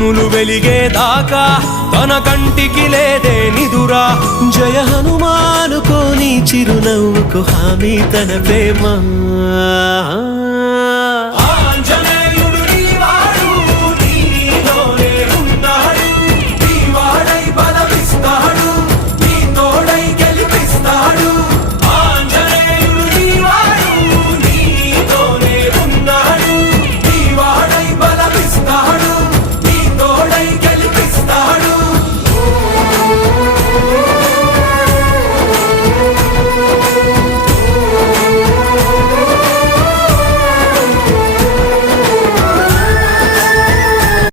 కన్నులు వెలిగేదాకా తన కంటికి లేదే నిదురా. జయ హనుమానుకోని చిరునవ్వుకు హామీ తన ప్రేమ.